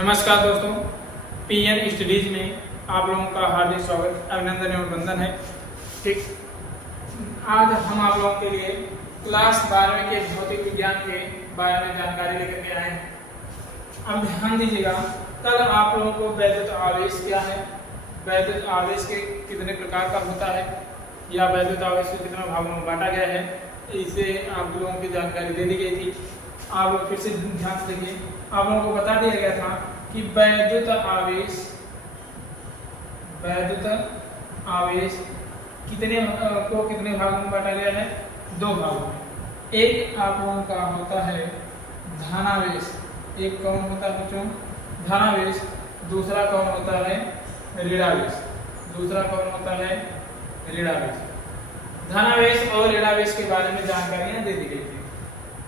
नमस्कार दोस्तों, PN studies में आप लोगों का हार्दिक स्वागत, अभिनंदन एवं वंदन है। ठीक, आज हम आप लोगों के लिए क्लास 12वीं के भौतिक विज्ञान के बारे में जानकारी लेकर के आए हैं। अब ध्यान दीजिएगा, कल आप लोगों को वैद्युत आवेश क्या है, वैद्युत आवेश के कितने प्रकार का होता है या वैद्युत आवेश को कितना भागों में बांटा गया है, इसे आप लोगों की जानकारी दे दी गई थी। आप लोग फिर से ध्यान से देखिए, आप लोगों को बता दिया गया था कि वैद्युत आवेश कितने भागों में बांटा गया है, दो भागों में। एक आप लोगों का होता है धनावेश, एक कौन होता है बच्चों, धनावेश। दूसरा कौन होता है, ऋणावेश। दूसरा कौन होता है, ऋणावेश। धनावेश और ऋणावेश के बारे में जानकारियां दे दी गई थी।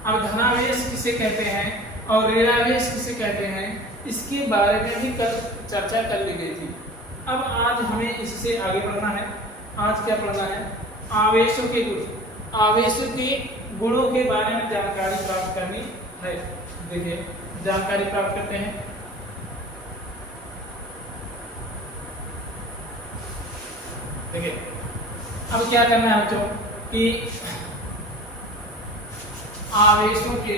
अब धनावेश किसे कहते हैं और ऋणावेश किसे कहते हैं, इसके बारे में भी कल चर्चा कर ली गई थी। अब आज हमें इससे आगे बढ़ना है। आज क्या पढ़ना है, आवेशों के गुण। आवेशों के गुणों के बारे में जानकारी प्राप्त करनी है। देखिए, जानकारी प्राप्त करते हैं। देखिए, अब क्या करना है बच्चों कि आवेशों के,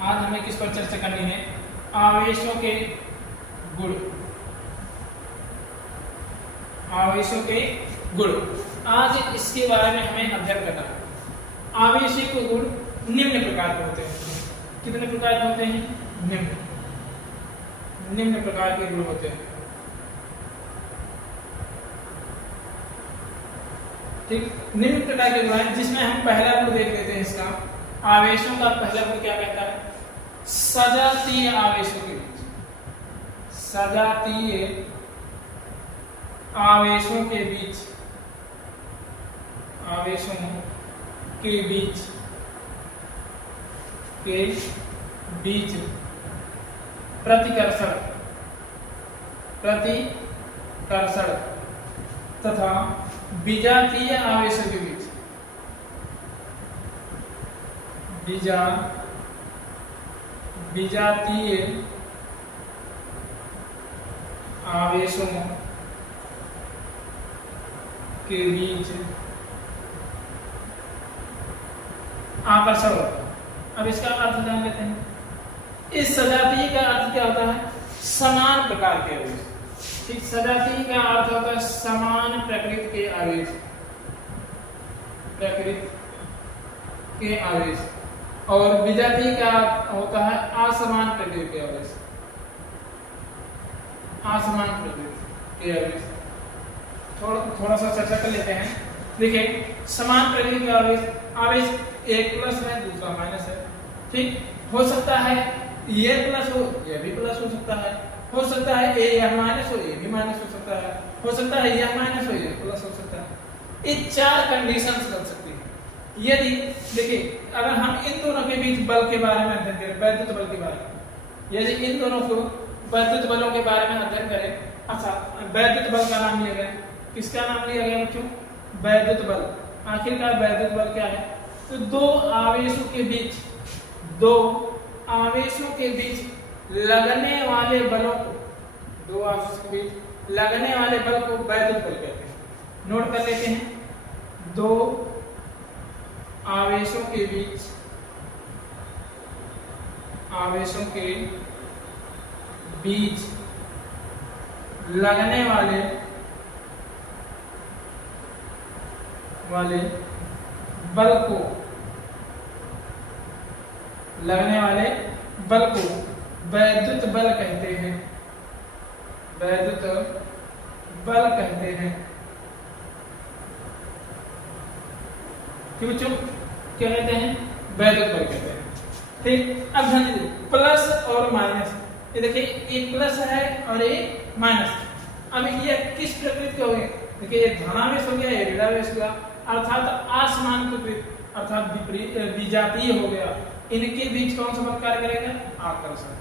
आज हमें किस पर चर्चा करनी है, आवेशों के गुण। आवेशों के गुण, आज इसके बारे में हमें अध्ययन करना है। आवेशों के गुण निम्न प्रकार के होते हैं। कितने प्रकार के होते हैं, निम्न प्रकार के गुण होते हैं। ठीक, निम्न प्रकार के गुण, जिसमें हम पहला गुण देख लेते हैं इसका। आवेशों का पहला गुण क्या कहता है, सजातीय आवेशों के बीच, सजातीय आवेशों के बीच, आवेशों के बीच प्रतिकर्षण तथा विजातीय आवेशों के बीच, विजातीय आवेशों के बीच आकर्षण होता है। अब इसका अर्थ जान लेते हैं। इस सजातीय का अर्थ क्या होता है, समान प्रकार के आवेश। ठीक, सजातीय का अर्थ होता है समान प्रकृति के आवेश, प्रकृति के आवेश। और विजातीय का होता है असमान प्रकृति के आवेश, असमान प्रकृति के आवेश। थोड़ा सा चर्चा कर लेते हैं। देखिए, समान प्रकृति के आवेश एक प्लस है, दूसरा माइनस है। ठीक, हो सकता है ये प्लस हो, ये भी प्लस हो सकता है। हो सकता है ये माइनस हो, ये भी माइनस हो सकता है। हो सकता है यह माइनस हो, ये प्लस हो सकता है। ये चार कंडीशंस बन सकती है। यदि देखिए, अगर हम इन दोनों के बीच बल के बारे में अध्ययन करें, वैद्युत बल के बारे में, यदि इन दोनों को वैद्युत बलों के बारे में अध्ययन करें। अच्छा, वैद्युत बल का नाम लिया गया, किसका नाम लिया गया बच्चों, वैद्युत बल। आखिरकार वैद्युत बल क्या है, तो दो आवेशों के बीच लगने वाले बलों को, दो आवेशों के बीच लगने वाले बल को वैद्युत बल कहते हैं। नोट कर लेते हैं, दो आवेशों के बीच लगने वाले बल को, वैद्युत बल कहते हैं, वैद्युत बल कहते हैं। क्यों बच्चों, क्या कहते हैं, वैद्युत बल कहते हैं। ठीक, अब ध्यान दीजिए, प्लस और माइनस। ये देखिए, एक प्लस है और एक माइनस। अब ये किस प्रकृति के हो गए, देखिए ये धनावेश हो गया, ये ऋणावेश हुआ, अर्थात असमान प्रकृति, अर्थात विजातीय हो गया। इनके बीच कौन सा बल कार्य करेगा, आकर्षण।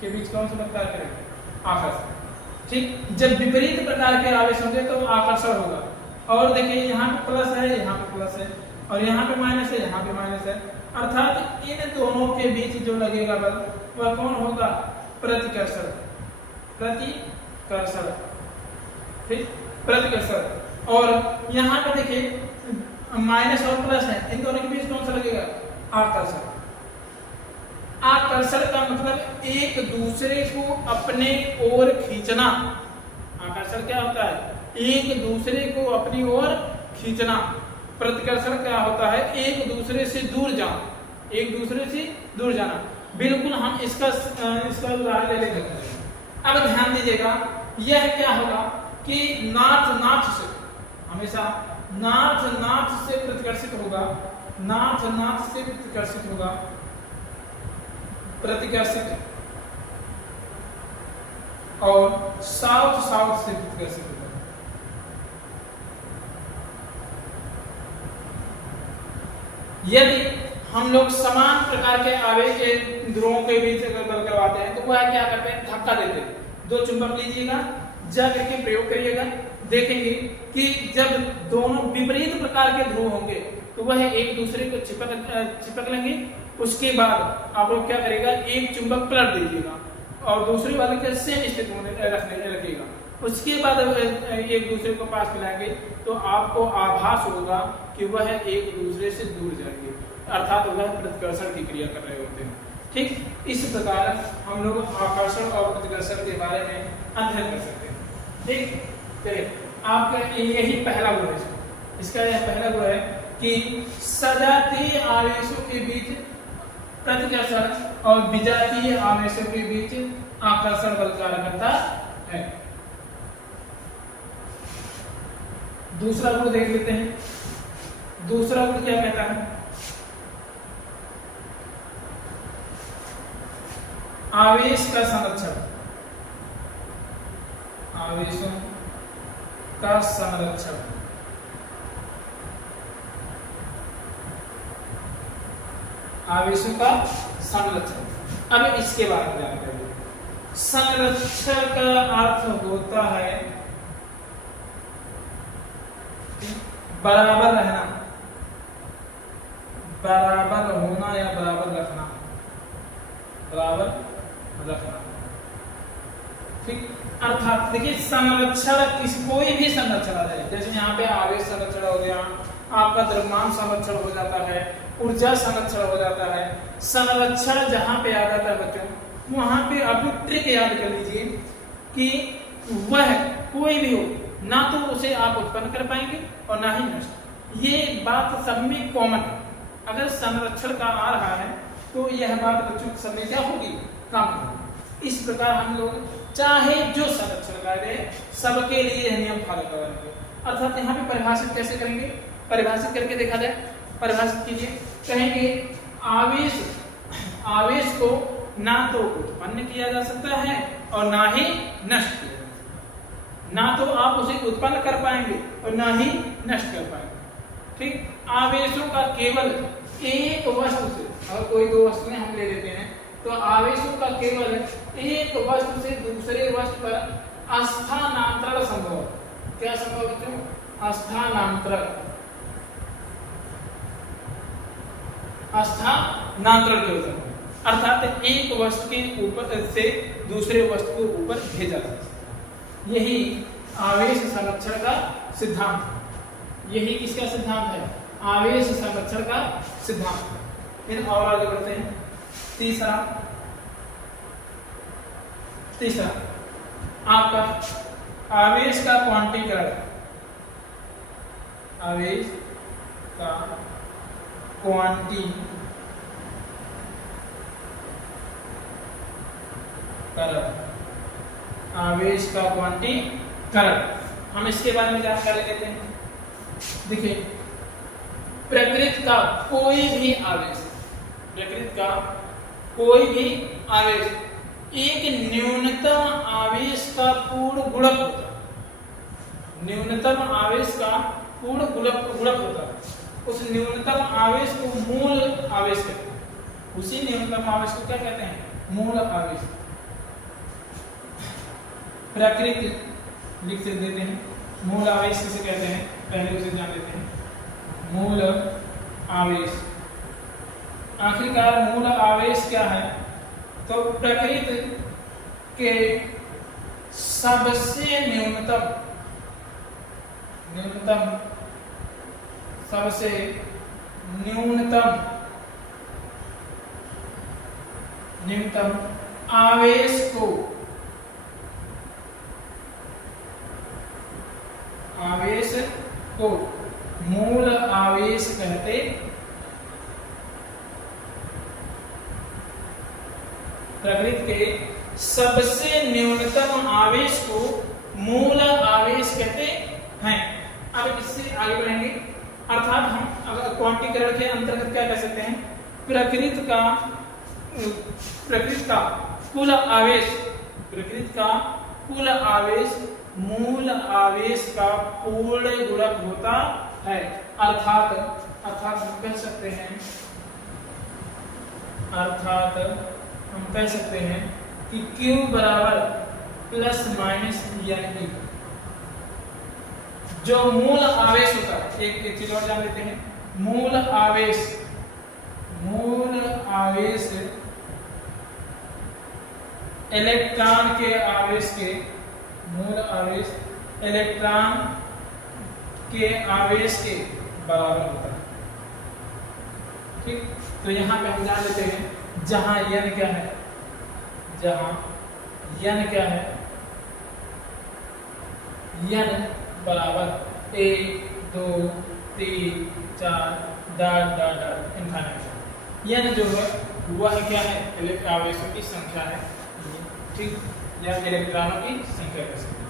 के बीच कौन सा बल कार्य करेगा, आकर्षण। ठीक, जब विपरीत प्रकार के आवेश होंगे तो आकर्षण होगा। और देखिए, यहाँ पे प्लस है, यहाँ पे प्लस है, और यहाँ पे माइनस है, यहाँ पे माइनस है, अर्थात इन दोनों के बीच जो लगेगा बल वह कौन होगा? प्रतिकर्षण। प्रतिकर्षण, ठीक, प्रतिकर्षण। और यहाँ पे देखिए माइनस और प्लस है, इन दोनों के बीच कौन सा लगेगा? आकर्षण। आकर्षण का मतलब एक दूसरे को अपने ओर खींचना। आकर्षण क्या होता है? एक दूसरे को अपनी ओर खींचना। प्रतिकर्षण क्या होता है? एक दूसरे से दूर जाना, एक दूसरे से दूर जाना। बिल्कुल हम इसका उदाहरण ले लेंगे। अब ध्यान दीजिएगा, यह क्या होगा कि नाथ से, हमेशा नाथ से प्रतिकर्षित होगा, नाथ से प्रतिकर्षित होगा, प्रतिकर्षित, और साउथ से प्रतिकर्षित होगा। यदि हम लोग समान प्रकार के आवेश के ध्रुवों के बीच अगर बल करवाते हैं तो वह क्या करते हैं? धक्का देते हैं। दो चुंबक लीजिएगा, जा करके प्रयोग करिएगा, देखेंगे कि जब दोनों विपरीत प्रकार के ध्रुव होंगे तो वह एक दूसरे को चिपक लेंगे। उसके बाद आप लोग क्या करेगा? एक चुंबक पलट दीजिएगा और दूसरे वाले के सेम स्थिति में रखिएगा। उसके बाद एक दूसरे को पास मिलाएंगे तो आपको आभास होगा कि वह एक दूसरे से दूर जाएंगे, अर्थात वह प्रतिकर्षण की क्रिया कर रहे होते हैं। ठीक, इस प्रकार हम लोग आकर्षण और प्रतिकर्षण के बारे में अध्ययन कर सकते हैं। ठीक, चलिए आपका यही पहला गुण है। इसका यह पहला गुण है कि सजातीय आवेशों के बीच प्रतिकर्षण और विजातीय आवेशों के बीच आकर्षण बल कार्य करता है। दूसरा गुण देख लेते हैं। दूसरा गुण क्या कहता है? आवेश का संरक्षण। आवेशों का संरक्षण। आवेशों का संरक्षण। अब इसके बारे में जानकारी। संरक्षण का अर्थ होता है बराबर रहना, बराबर होना या बराबर रखना, बराबर रखना। ठीक, अर्थात देखिए संरक्षण कोई भी संरक्षण आ जाए, जैसे यहाँ पे आवेश संरक्षण हो गया, आपका द्रव्यमान संरक्षण हो जाता है, ऊर्जा संरक्षण हो जाता है। संरक्षण जहां पे आ जाता है बच्चों, वहां पे आप ट्रिक याद कर लीजिए कि वह कोई भी हो, ना तो उसे आप उत्पन्न कर पाएंगे और ना ही नष्ट। ये बात सब में कॉमन है। अगर संरक्षण का आ रहा है तो यह बात बच्चों सब में क्या होगी? कम होगी। इस प्रकार हम लोग चाहे जो संरक्षण कार्य सबके लिए यह नियम फॉलो करेंगे। अर्थात यहाँ पे परिभाषित कैसे करेंगे? परिभाषित करके देखा जाए। परिभाषित कीजिए, कहेंगे आवेश को ना तो उत्पन्न किया जा सकता है और ना ही नष्ट किया जा सकता है। ना तो आप उसे उत्पन्न कर पाएंगे और ना ही नष्ट कर पाएंगे। ठीक, आवेशों का केवल एक वस्तु से, अगर कोई दो वस्तुएं हम ले लेते हैं तो आवेशों का केवल एक वस्तु से दूसरे वस्तु पर स्थानांतरण संभव। क्या संभव बच्चों? स्थानांतरण। स्थानांतरण के ऊपर, अर्थात एक वस्तु के ऊपर से दूसरे वस्तु के ऊपर भेजा जा सकता है। यही आवेश संरक्षण का सिद्धांत। यही किसका सिद्धांत है? आवेश संरक्षण का सिद्धांत। फिर और आगे बढ़ते हैं। तीसरा आपका आवेश का क्वांटीकरण। आवेश का क्वांटीकरण। आवेश का क्वांटीकरण, हम इसके बारे में जानकारी लेते हैं। देखिए, प्रकृति का कोई भी आवेश, प्रकृति का कोई भी आवेश एक न्यूनतम आवेश का पूर्ण गुणक होता है। न्यूनतम आवेश का पूर्ण गुणक होता है। उस न्यूनतम आवेश को मूल आवेश कहते हैं। उसी न्यूनतम आवेश को क्या कहते हैं? मूल आवेश। प्रकृति लिख देते हैं। मूल आवेश किसे कहते हैं? पहले उसे जान लेते हैं। मूल आवेश। आखिरकार मूल आवेश क्या है? तो प्रकृति के सबसे न्यूनतम सबसे न्यूनतम आवेश को मूल आवेश कहते प्रकृति के सबसे न्यूनतम आवेश को मूल आवेश कहते हैं। अब इससे आगे बढ़ेंगे, अर्थात हम अगर क्वांटीकरण के अंतर्गत क्या कह सकते हैं, प्रकृति का कुल आवेश मूल आवेश का पूर्ण गुणक होता है। अर्थात हम कह सकते हैं कि Q बराबर प्लस माइनस यानी जो मूल आवेश होता है, एक चीज और जान लेते हैं, मूल आवेश इलेक्ट्रॉन के आवेश के बराबर होता है। ठीक, तो यहाँ पे हम जान लेते हैं जहां n क्या है, n बराबर 1 2 3 4 dot dot dot infinite. n जो है वह क्या है, आवेशों की संख्या है। ठीक, या इलेक्ट्रॉनों की संख्या कह सकते हैं।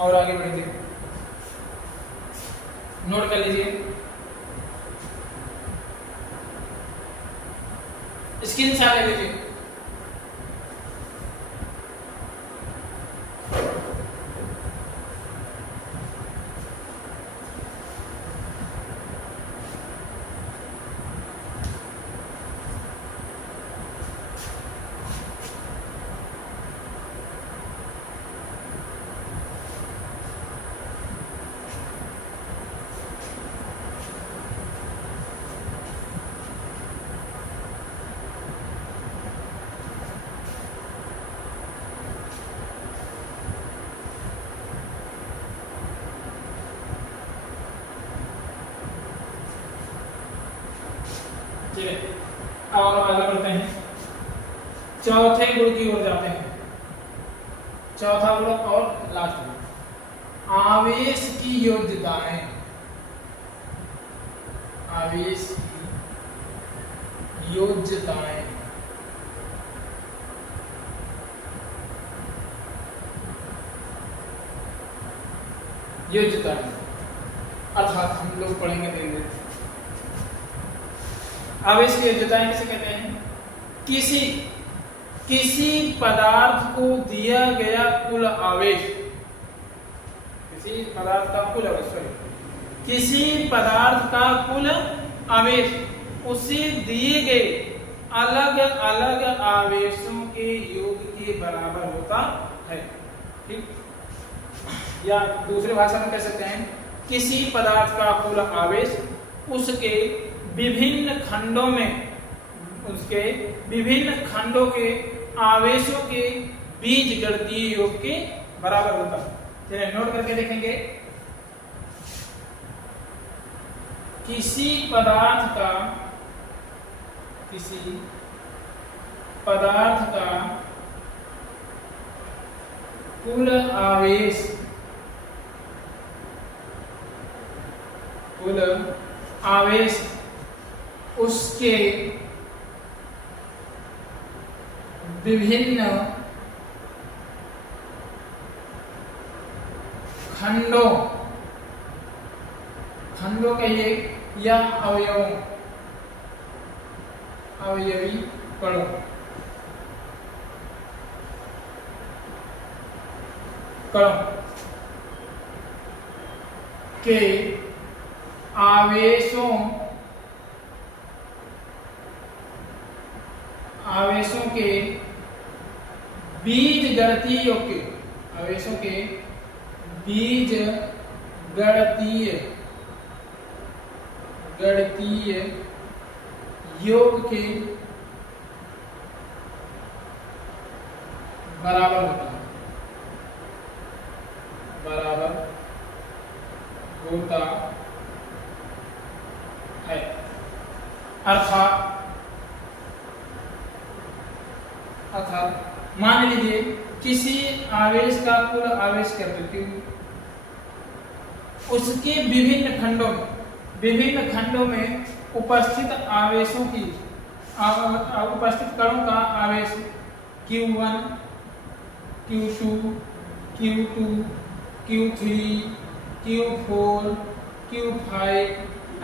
और आगे बढ़ेंगे, नोट कर लीजिए, स्क्रीनशॉट ले लीजिए। ठीक है, अब हम आगे बढ़ते हैं, चौथे गुण की ओर जाते हैं। चौथा गुण और लास्ट गुण, आवेश की योज्यताएं। योज्यताएं अर्थात हम लोग पढ़ेंगे देंगे। आवेश की योज्यताएं किसे कहते हैं, किसी पदार्थ को दिया गया कुल आवेश, किसी पदार्थ का कुल आवेश उसे दिए गए अलग अलग आवेशों के योग के बराबर होता है। ठीक, या दूसरे भाषा में कह सकते हैं, किसी पदार्थ का कुल आवेश उसके विभिन्न खंडों के आवेशों के बीजगणितीय योग के बराबर होता है। चलिए नोट करके देखेंगे, किसी पदार्थ का कुल आवेश उसके विभिन्न खंडों कहिए या अवयवी कणों के आवेशों के बीजगणितीय योग के बराबर होता है, बराबर होता है। अर्थात मान लीजिए किसी आवेश का कुल आवेश कैपेसिटी उसके विभिन्न खंडों में उपस्थित आवेशों की उपस्थित कणों का आवेश Q1, Q2, Q2, Q3, Q4, Q5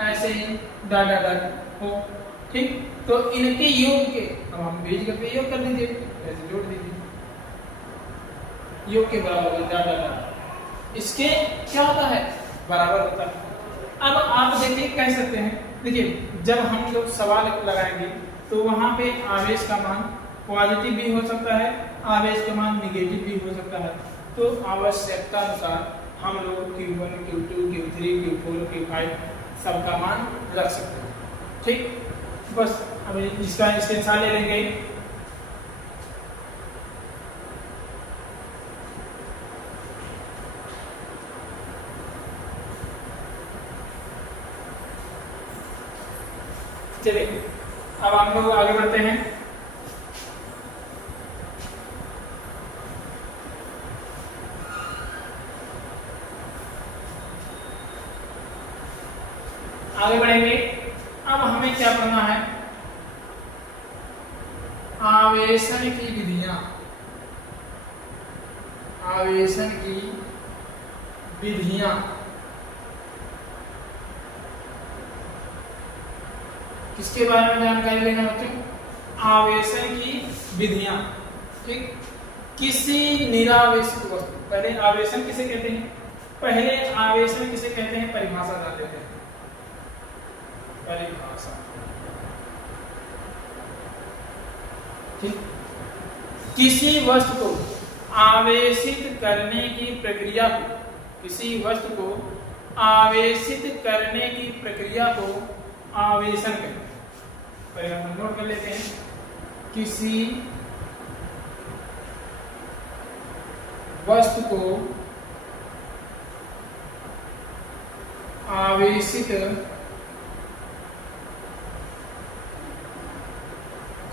ऐसे डॉट हो। ठीक, तो इनके योग के अब हम बीज का योग कर लीजिए, ऐसे जोड़ दीजिए, योग के बराबर डॉट इसके क्या होता है, बराबर होता है। अब आप देखिए कह सकते हैं, देखिए जब हम लोग सवाल लगाएंगे तो वहां पे आवेश का मान पॉजिटिव भी हो सकता है, आवेश का मान निगेटिव भी हो सकता है। तो आवश्यकता अनुसार हम लोग Q1, Q2, Q3, Q4, Q5 सबका मान रख सकते हैं। ठीक, बस अब इसका स्क्रीनशॉट ले लेंगे। चलिए अब हम लोग आगे बढ़ते हैं। आगे बढ़ेंगे। अब हमें क्या करना है, आवेशन की विधियां, आवेशन की विधियां किसके बारे में जानकारी लेना बच्चों, आवेशन की विधियां। ठीक, किसी निरावेशित वस्तु, पहले आवेशन किसे कहते हैं, पहले आवेशन किसे कहते हैं परिभाषा जान लेते हैं। परिभाषा, ठीक, किसी वस्तु को आवेशित करने की प्रक्रिया को, किसी वस्तु को आवेशित करने की प्रक्रिया को आवेशन कहते हैं। पहले हम नोट कर लेते हैं, किसी वस्तु को आवेशित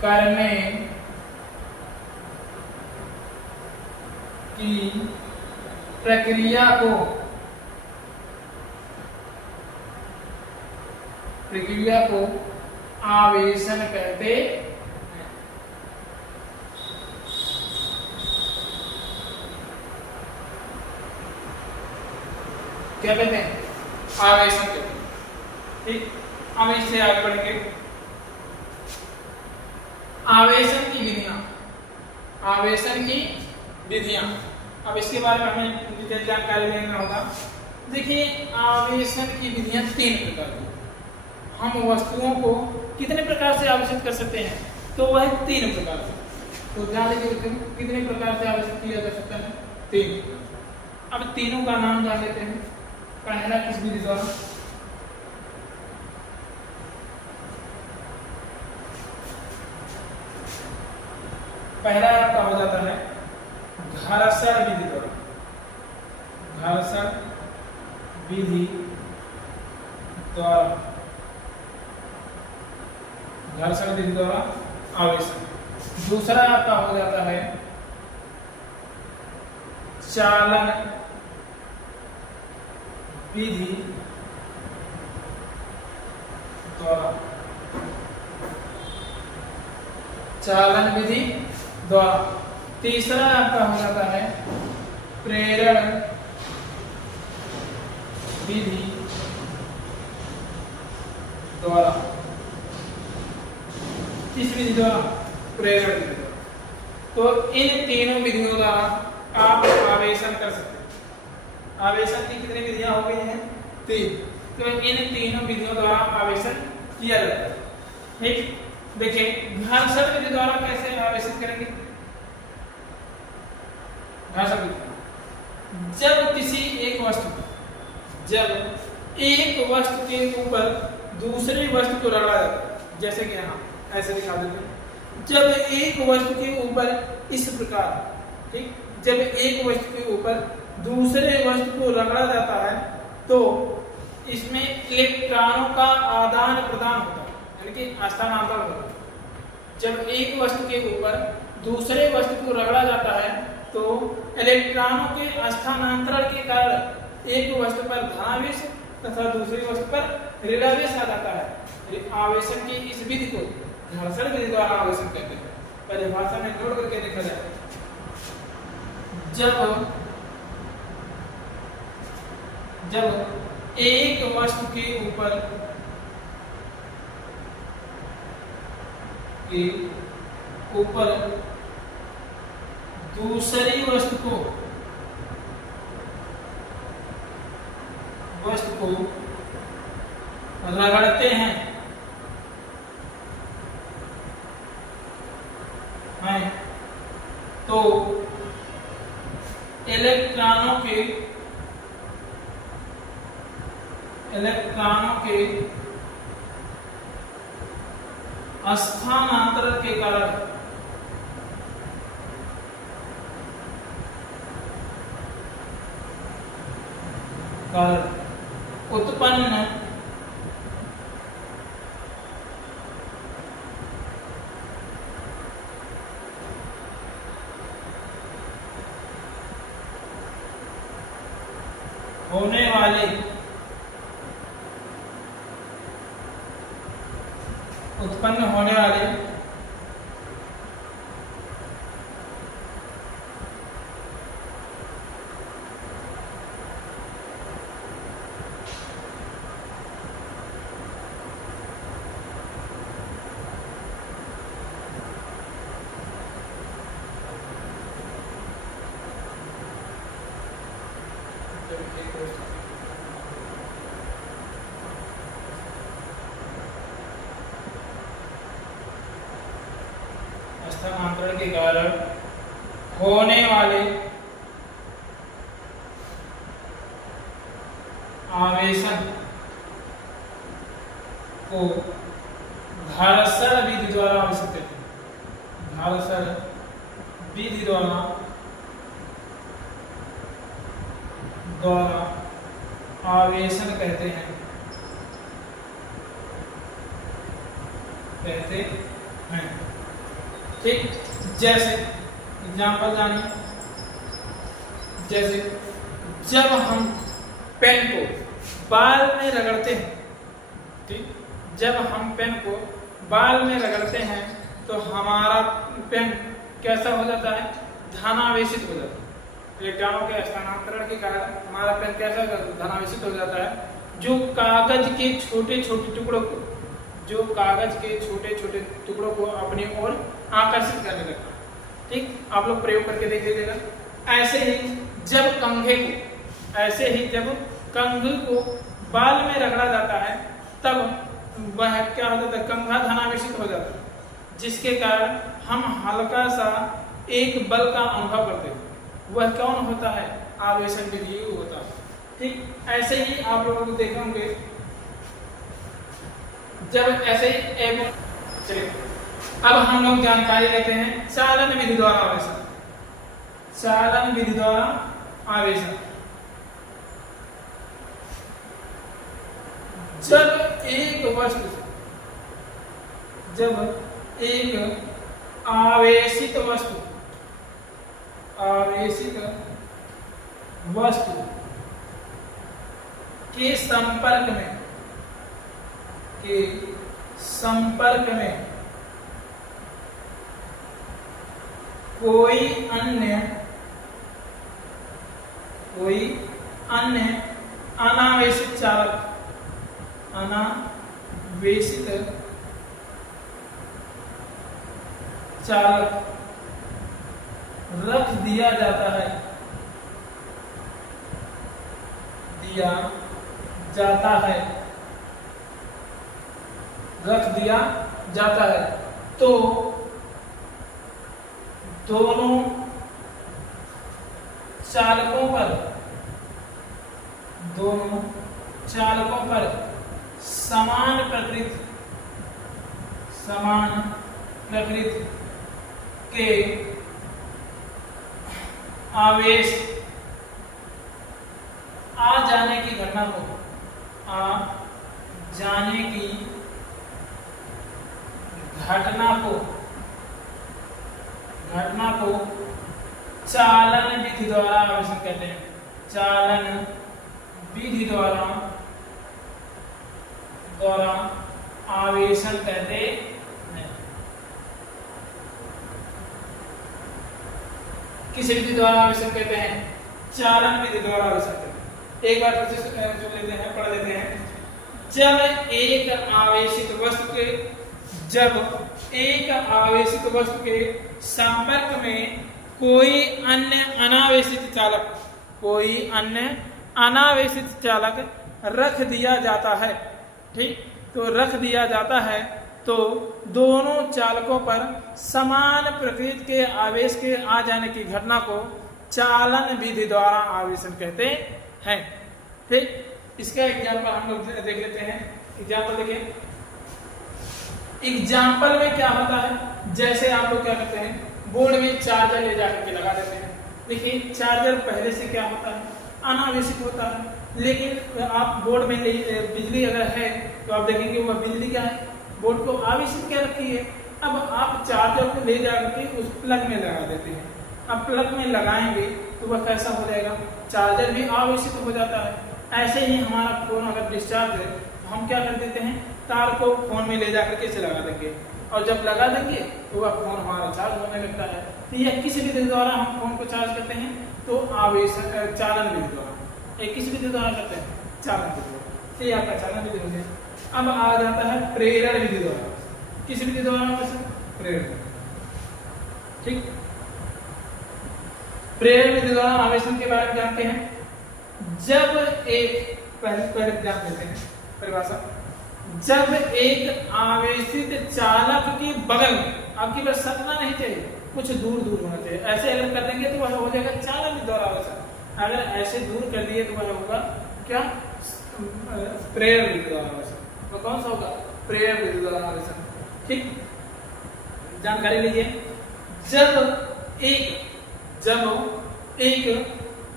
करने की प्रक्रिया को आवेशन कहते हैं। क्या कहते हैं, आवेशन कहते हैं। ठीक, अब इससे आगे बढ़ेंगे। आवेशन की विधियां, आवेशन की विधियां, अब इसके बारे में हमें डिटेल जानकारी लेना होगा। देखिए आवेशन की विधियां तीन प्रकार की, हम वस्तुओं को कितने प्रकार से आवेशित कर सकते हैं, तो वह तीन प्रकार से। तो ध्यान रखिए कितने प्रकार से आवेशित किया जा सकता है, तीन। अब तीनों का नाम जान लेते हैं। पहला किस विधि द्वारा, पहला आपका हो जाता है घर्षण विधि द्वारा, घर्षण विधि द्वारा, घर्षण विधि द्वारा आवेशन। दूसरा आपका हो जाता है चालन विधि द्वारा, चालन विधि द्वारा। तीसरा आपका हो जाता है प्रेरण विधि द्वारा, किस विधि द्वारा, प्रेरण विधि द्वारा। तो इन तीनों विधियों द्वारा आप आवेशन कर सकते हैं। आवेशन की कितनी विधियां हो गई हैं, तीन। तो इन तीनों विधियों द्वारा आवेशन किया जाता है। ठीक, देखिए घर्षण विधि द्वारा कैसे आवेशित करेंगे। घर्षण विधि, जब किसी एक वस्तु, जब एक वस्तु के ऊपर दूसरी वस्तु को रगड़ा जाता है, जैसे कि यहाँ ऐसे दिखा देते हैं, जब एक वस्तु के ऊपर इस प्रकार ठीक, जब एक वस्तु के ऊपर दूसरे वस्तु को रगड़ा जाता है तो इसमें इलेक्ट्रॉनों का आदान प्रदान होता है, यानी कि स्थानांतरण होता है। जब एक वस्तु के ऊपर दूसरे वस्तु को रगड़ा जाता है तो इलेक्ट्रॉनों के स्थानांतरण के कारण एक वस्तु पर धनावेश तथा दूसरी वस्तु पर ऋणावेश आ जाता है। आवेशन की इस विधि को घर्षण विधि द्वारा आवेशन कहते हैं। परिभाषा में नोट करके देखा जाए, जब एक वस्तु के ऊपर दूसरी वस्तु को रगड़ते हैं तो इलेक्ट्रॉनों के स्थानांतरण के कारण उत्पन्न होने वाले स्थानांतरण के कारण होने वाले आवेशन को घर्षण विधि द्वारा आवेशन कहते हैं। घर्षण विधि द्वारा आवेशन कहते हैं। ठीक, जैसे एग्जाम्पल जानिए, जैसे जब हम पेन को बाल में रगड़ते हैं, ठीक, जब हम पेन को बाल में रगड़ते हैं तो हमारा पेन कैसा हो जाता है? धनावेशित हो जाता है। इलेक्ट्रॉनों के स्थानांतरण के कारण हमारा पेन कैसा धनावेशित हो जाता है। जो कागज के छोटे छोटे टुकड़ों को अपनी ओर आकर्षित करने लगता है। ठीक, आप लोग प्रयोग करके देख लीजिएगा। ऐसे ही जब कंघी को बाल में रगड़ा जाता है तब वह क्या हो जाता है? कंघा धनावेशित हो जाता है, जिसके कारण हम हल्का सा एक बल का अनुभव करते हैं। वह कौन होता है? आवेशन विधि होता है। ठीक, ऐसे ही आप लोगों को देखे होंगे जब ऐसे ही चलिए अब हम लोग जानकारी लेते हैं चालन विधि द्वारा आवेशन। चालन विधि द्वारा आवेशन, जब एक आवेशित वस्तु के संपर्क में कोई अन्य अनावेशित चालक रख दिया जाता है तो दोनों चालकों पर समान प्रकृति के आवेश आ जाने की घटना को चालन विधि द्वारा आवेशन कहते हैं। चालन विधि द्वारा आवेशन कहते हैं। किस विधि द्वारा आवेशन कहते हैं? चालन विधि द्वारा आवेशन कहते हैं। एक बार फिर से सुन लेते हैं, पढ़ लेते हैं। जब एक आवेशित वस्तु के संपर्क में कोई अन्य अनावेशित चालक रख दिया जाता है, ठीक, तो रख दिया जाता है तो दोनों चालकों पर समान प्रकृति के आवेश के आ जाने की घटना को चालन विधि द्वारा आवेशन कहते हैं। ठीक, इसका एग्जाम्पल हम लोग देख लेते हैं। एग्जाम्पल देखिए, एग्जाम्पल में क्या होता है, जैसे आप लोग क्या करते हैं, बोर्ड में चार्जर ले जाकर के लगा देते हैं। देखिए चार्जर पहले से क्या होता है, अनावेशित होता है, लेकिन आप बोर्ड में बिजली अगर है तो आप देखेंगे वह बिजली क्या है, बोर्ड को आवेशित क्या रखी है। अब आप चार्जर को ले जाकर के उस प्लग में लगा देते हैं। अब प्लग में लगाएंगे तो वह कैसा हो जाएगा, चार्जर भी आवेशित हो जाता है। ऐसे ही हमारा फोन अगर डिस्चार्ज है तो हम क्या कर देते हैं, तार को फोन में ले जाकर के लगा देंगे, और जब लगा देंगे तो वह फोन हमारा चार्ज होने लगता है। तो यह किस विधि द्वारा हम फोन को चार्ज करते हैं, तो आवेशन चालन विधि द्वारा। किस विधि द्वारा करते हैं, चालन विधि द्वारा। तो ये आपका चालन विधि हो गया। अब आ जाता है प्रेरण विधि द्वारा। किस विधि द्वारा? प्रेरण। ठीक, प्रेरण विधि द्वारा आवेशन के बारे में जानते हैं। जब एक पहले ध्यान देते हैं परिभाषा। जब एक आवेशित चालक के बगल में, आपकी बस सटना नहीं चाहिए, कुछ दूर होना चाहिए। ऐसे अगर कर देंगे तो वह हो जाएगा चालन विधि द्वारा आवेशन। अगर ऐसे दूर कर दिए तो वह होगा क्या, प्रेरण विधि द्वारा आवेशन। तो कौन सा होगा, प्रेरण विधि द्वारा आवेशन। ठीक, जानकारी लीजिए। जब एक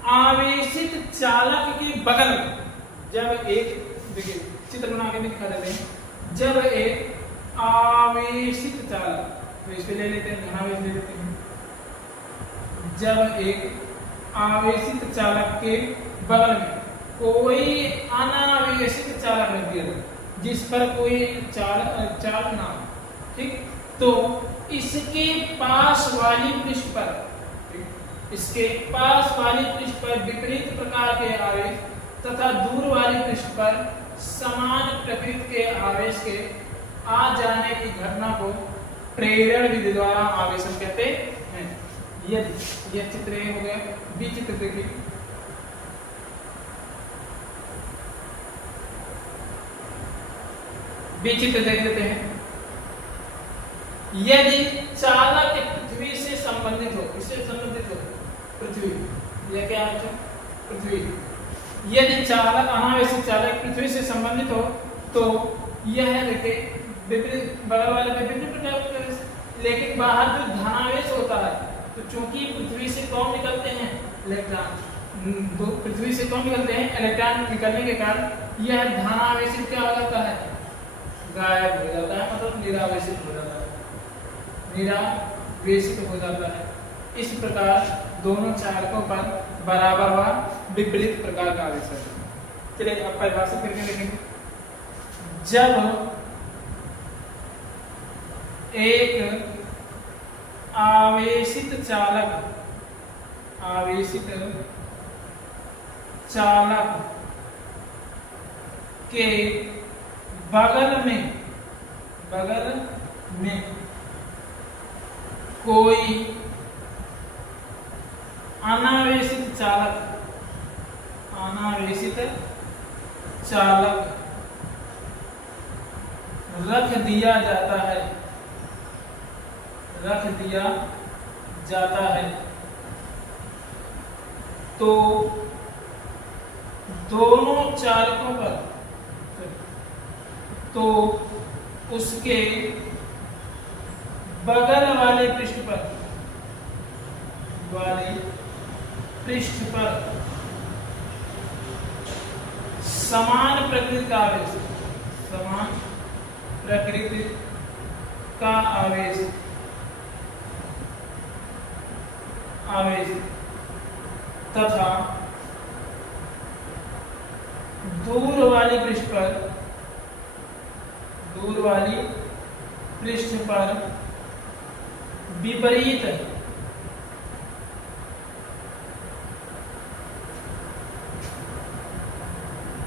आवेशित चालक के बगल में, जब एक, देखिए चित्र बना के भी दिखा देते हैं। जब एक आवेशित चालक, तो इस पे ले लेते हैं, धनावेश ले लेते हैं। जब एक आवेशित चालक के बगल में कोई अनावेशित चालक रख दिया जाए, जिस पर कोई चालक ना हो, ठीक, तो इसके पास वाली पृष्ठ पर विपरीत प्रकार के आवेश तथा दूर वाली पृष्ठ पर समान प्रकृति के आवेश के आ जाने की घटना को प्रेरण विधि द्वारा आवेशन कहते हैं। यदि यह चित्र हो गया, बी चित्र देखिए। बी चित्र देख लेते हैं। यदि चालक पृथ्वी से संबंधित हो, किससे संबंधित हो, पृथ्वी, यह क्या है, पृथ्वी। यदि चालक अनावेशित चालक पृथ्वी से संबंधित हो तो यह देखिए विपरीत, बगल वाले पे विपरीत प्रकार, लेकिन बाहर जो धनावेश होता है, तो चूंकि पृथ्वी से कौन निकलते हैं, इलेक्ट्रॉन, पृथ्वी से कौन निकलते हैं, इलेक्ट्रॉन निकलने के कारण यह धनावेशित क्या हो जाता है, गायब हो जाता है, मतलब निरावेशित हो जाता है, निरावेशित हो जाता है। इस प्रकार दोनों चालकों पर बराबर व विपरीत प्रकार का आवेश है। चलिए अब परिभाषित करके देखेंगे। जब एक आवेशित चालक के बगल में कोई अनावेशित चालक रख दिया जाता है तो दोनों चालकों पर, तो उसके बगल वाले पृष्ठ पर पृष्ठ पर समान प्रकृति का आवेश, समान प्रकृति का आवेश तथा दूर वाली पृष्ठ पर विपरीत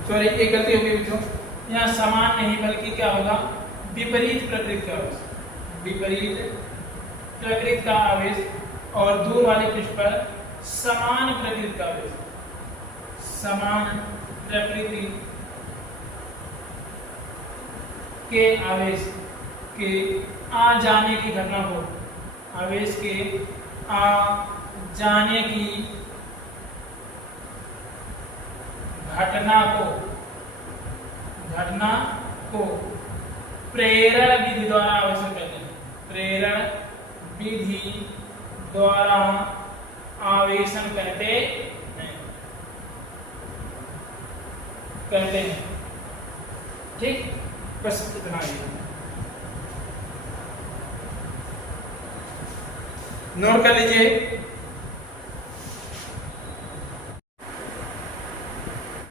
सॉरी एक गलती हो गई बच्चों, यहाँ समान नहीं बल्कि क्या होगा, विपरीत प्रकृति का आवेश, विपरीत प्रकृति का आवेश और दूर वाली पृष्ठ पर समान प्रकृति का आवेश, समान प्रकृति के आवेश के आ जाने की घटना को, आवेश के आ जाने की घटना को प्रेरण विधि द्वारा आवेशन कहते हैं, प्रेरण विधि द्वारा आवेशन कहते हैं। ठीक, बस इतना ही नोट कर लीजिए।